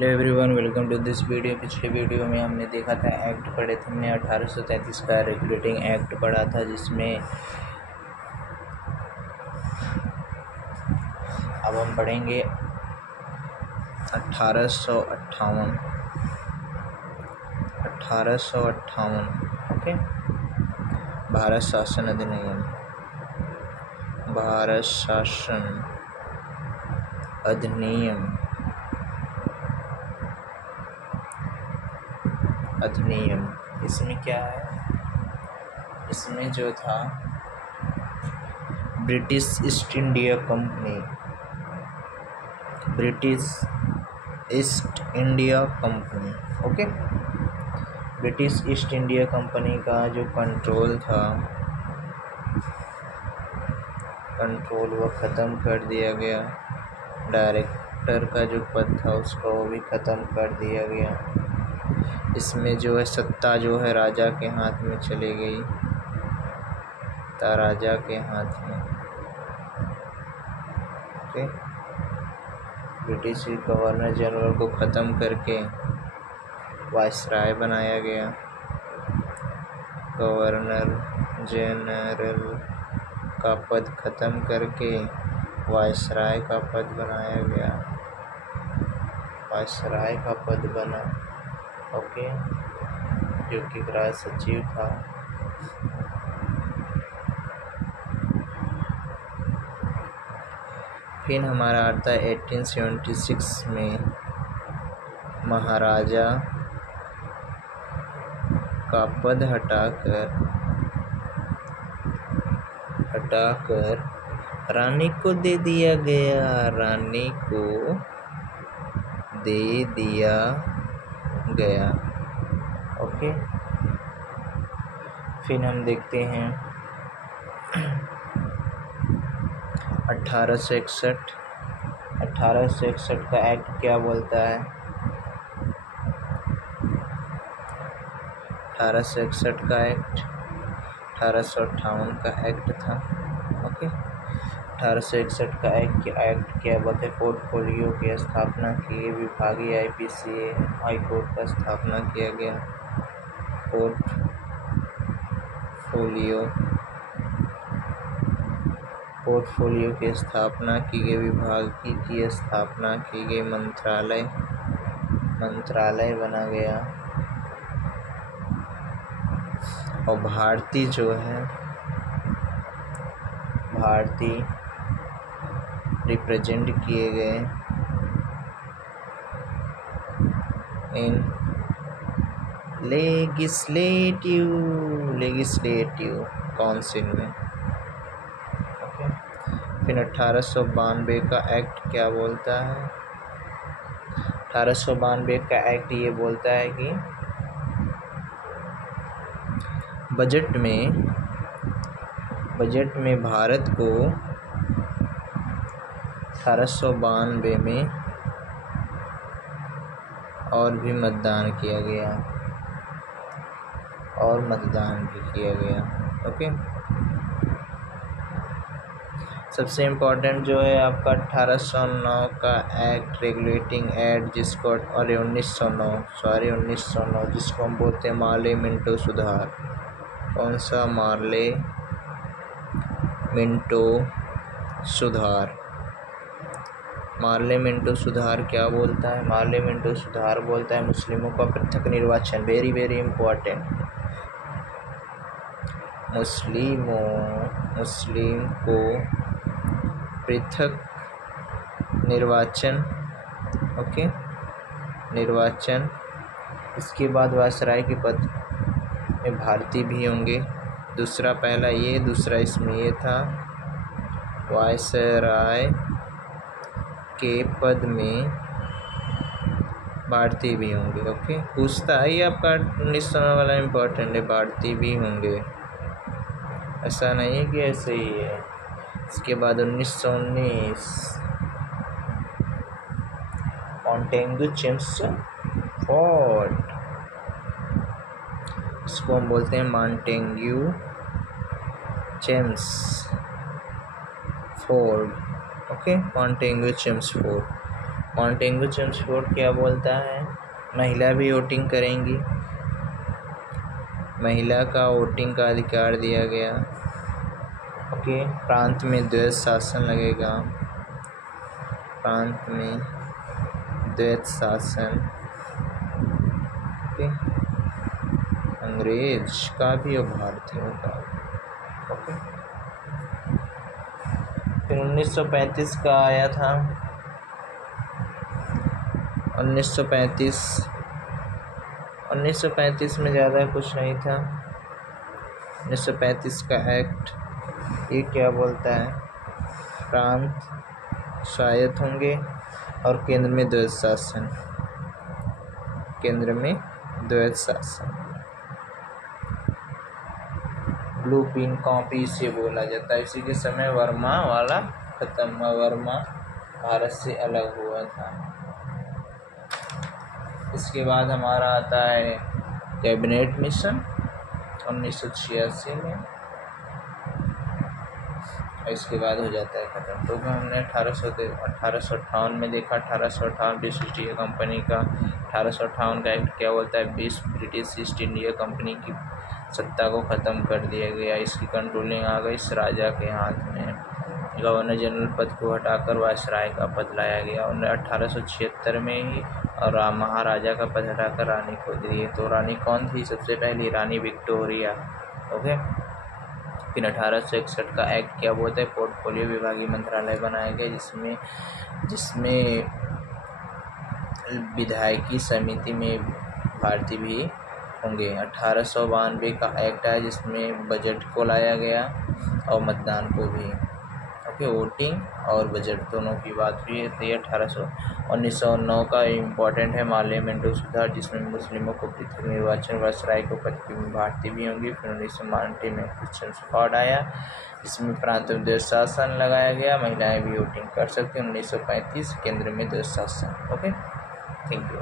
Hello everyone, welcome to this video. पिछले video में हमने देखा था एक्ट पढ़े थे। हमने 1833 का रेगुलेटिंग एक्ट पढ़ा था, जिसमें अब हम पढ़ेंगे 1858। ओके। भारत शासन अधिनियम। भारत शासन अधिनियम इसमें क्या है? इसमें जो था British east India company okay. British east India company का जो कंट्रोल वो ख़त्म कर दिया गया। डायरेक्टर का जो पद था उसका वो भी ख़त्म कर दिया गया। इसमें जो है सत्ता जो है राजा के हाथ में चली गई, राजा के हाथ में। ओके। ब्रिटिश गवर्नर जनरल को ख़त्म करके वायसराय बनाया गया। गवर्नर जनरल का पद ख़त्म करके वायसराय का पद बनाया गया। वायसराय का पद बना, ओके, जो कि गृह सचिव था। फिर हमारा आता है 1876 में महाराजा का पद हटाकर रानी को दे दिया गया। ओके। फिर हम देखते हैं 1861 का एक्ट क्या बोलता है? 1861 का एक्ट 1858 का एक्ट था। ओके। 1861 का एक्ट क्या बोलते हैं? पोर्टफोलियो की स्थापना की। विभागीय IPCA हाई कोर्ट का स्थापना किया गया। पोर्टफोलियो की स्थापना की गई। विभाग की स्थापना की गई। मंत्रालय बना गया। और भारतीय रिप्रेजेंट किए गए इन लेगिस्लेटिव काउंसिल में। ओके। फिर 1892 का एक्ट क्या बोलता है? 1892 का एक्ट ये बोलता है कि बजट में भारत को 1892 में और भी मतदान भी किया गया। ओके। सबसे इम्पोर्टेंट जो है आपका 1809 का एक्ट रेगुलेटिंग एक्ट, जिसको 1909 जिसको हम बोलते हैं मार्ले मिंटो सुधार। कौन सा? मार्ले मिंटो सुधार क्या बोलता है? मार्ले मिंटो सुधार बोलता है मुस्लिमों का पृथक निर्वाचन। Very very important. मुस्लिम को पृथक निर्वाचन। ओके। निर्वाचन। इसके बाद वायसराय के पद में भारतीय भी होंगे। पहला ये, दूसरा इसमें ये था, वायसराय के पद में भारतीय भी होंगे। ओके। पूछता है ये आपका 1909 वाला इम्पोर्टेंट है, भारतीय भी होंगे, ऐसा नहीं है कि ऐसे ही है। इसके बाद 1919 मॉन्टेग्यू चेम्सफोर्ड, इसको हम बोलते हैं Montague Chelmsford. Okay. Montague Chelmsford Montague Chelmsford क्या बोलता है? महिला भी वोटिंग करेंगी, महिला का वोटिंग का अधिकार दिया गया। ओके, प्रांत में द्वैत शासन लगेगा, प्रांत में द्वैत शासन। ओके, अंग्रेज का भी और भारतीयों का। ओके, फिर 1935 का आया था, 1935 में ज़्यादा कुछ नहीं था। 1935 का एक्ट ये क्या बोलता है? प्रांत स्वायत्त होंगे और केंद्र में द्वैत शासन, केंद्र में द्वैत शासन। ब्लू पिन कॉपी से बोला जाता है। इसी के समय वर्मा वाला खत्म हुआ, वर्मा भारत से अलग हुआ था। इसके बाद हमारा आता है कैबिनेट मिशन 1986 में, और इसके बाद हो जाता है खत्म। तो हमने 1858 में देखा, 1858 ब्रिटिश ईस्ट इंडिया कंपनी का 1858 का एक्ट क्या बोलता है? ब्रिटिश ईस्ट इंडिया कंपनी की सत्ता को ख़त्म कर दिया गया, इसकी कंट्रोलिंग आ गई इस राजा के हाथ में। गवर्नर जनरल पद को हटाकर वायसराय का पद लाया गया 1876 में ही, और महाराजा का पद हटाकर रानी को दिए। तो रानी कौन थी? सबसे पहली रानी विक्टोरिया। ओके, फिर 1861 का एक्ट क्या बोलता है? पोर्टफोलियो विभागीय मंत्रालय बनाया गया, जिसमें विधायकी समिति में भारतीय भी होंगे। 1892 का एक्ट है जिसमें बजट को लाया गया और मतदान को भी। ओके, वोटिंग और बजट दोनों की बात हुई है। 1909 का इम्पोर्टेंट है मालय मेंटो सुधार, जिसमें मुस्लिमों को पृथक निर्वाचन, वायसराय को पद में भारतीय भी होंगी। फिर 1992 में चेम्सफोर्ड आया, जिसमें प्रांत में द्वैत शासन लगाया गया, महिलाएं भी वोटिंग कर सकती हैं। 1935 केंद्र में द्वैत शासन। Okay, thank you.